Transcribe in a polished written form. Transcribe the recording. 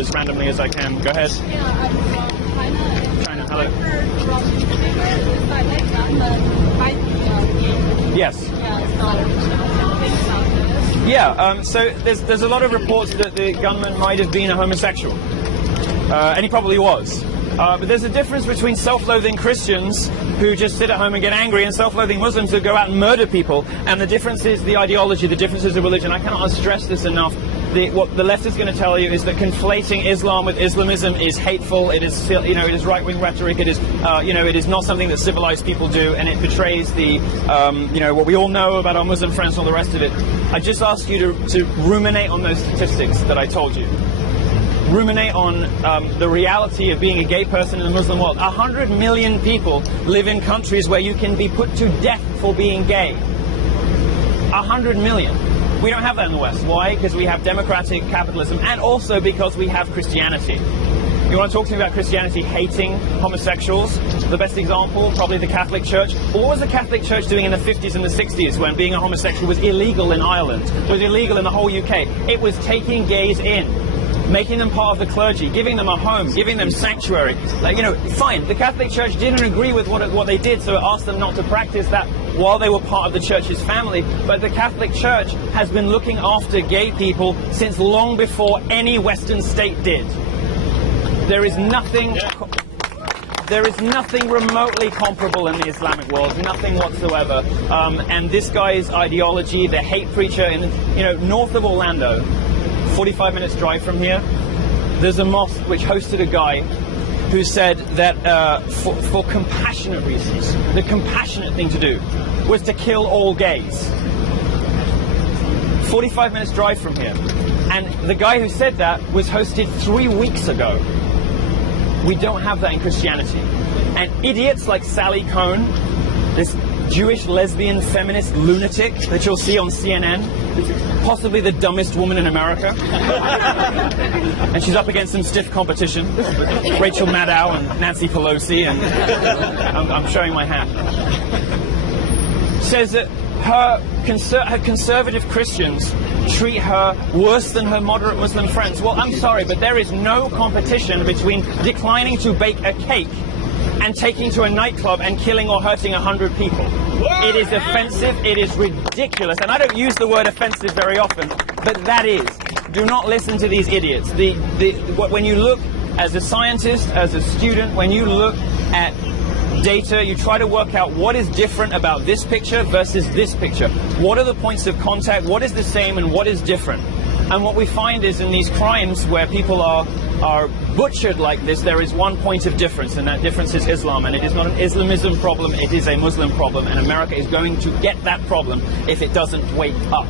as randomly as I can. Go ahead. Yeah, I'm from China. China, hello. I've heard from newspapers it's like government fighting Yes. Yeah, so there's a lot of reports that the gunman might have been a homosexual, and he probably was. But there's a difference between self-loathing Christians who just sit at home and get angry and self-loathing Muslims who go out and murder people. And the difference is the ideology, the difference is the religion. I cannot stress this enough. What the left is going to tell you is that conflating Islam with Islamism is hateful. It is, it is right-wing rhetoric. It is, it is not something that civilized people do, and it betrays the, what we all know about our Muslim friends and all the rest of it. I just ask you to ruminate on those statistics that I told you. Ruminate on the reality of being a gay person in the Muslim world. 100 million people live in countries where you can be put to death for being gay. 100 million. We don't have that in the West. Why? Because we have democratic capitalism, and also because we have Christianity. You want to talk to me about Christianity hating homosexuals? The best example, probably the Catholic Church. What was the Catholic Church doing in the 50s and the 60s when being a homosexual was illegal in Ireland, was illegal in the whole UK? It was taking gays in, making them part of the clergy, giving them a home, giving them sanctuary. Fine, the Catholic Church didn't agree with what they did, so it asked them not to practice that while they were part of the church's family. But the Catholic Church has been looking after gay people since long before any Western state did. There is nothing remotely comparable in the Islamic world, nothing whatsoever. And this guy's ideology, the hate preacher in north of Orlando, 45 minutes drive from here, there's a mosque which hosted a guy who said that for compassionate reasons, the compassionate thing to do was to kill all gays. 45 minutes drive from here. And the guy who said that was hosted 3 weeks ago. We don't have that in Christianity. And idiots like Sally Cohn, this Jewish lesbian feminist lunatic that you'll see on CNN, possibly the dumbest woman in America. And she's up against some stiff competition. Rachel Maddow and Nancy Pelosi, and I'm showing my hat. Says that her conservative Christians treat her worse than her moderate Muslim friends. Well, I'm sorry, but there is no competition between declining to bake a cake and taking to a nightclub and killing or hurting 100 people. It is offensive, it is ridiculous, and I don't use the word offensive very often, but that is. Do not listen to these idiots. When you look as a scientist, as a student, when you look at data, you try to work out what is different about this picture versus this picture. What are the points of contact, what is the same and what is different? And what we find is in these crimes where people are butchered like this, there is one point of difference, and that difference is Islam. And it is not an Islamism problem, it is a Muslim problem, and America is going to get that problem if it doesn't wake up.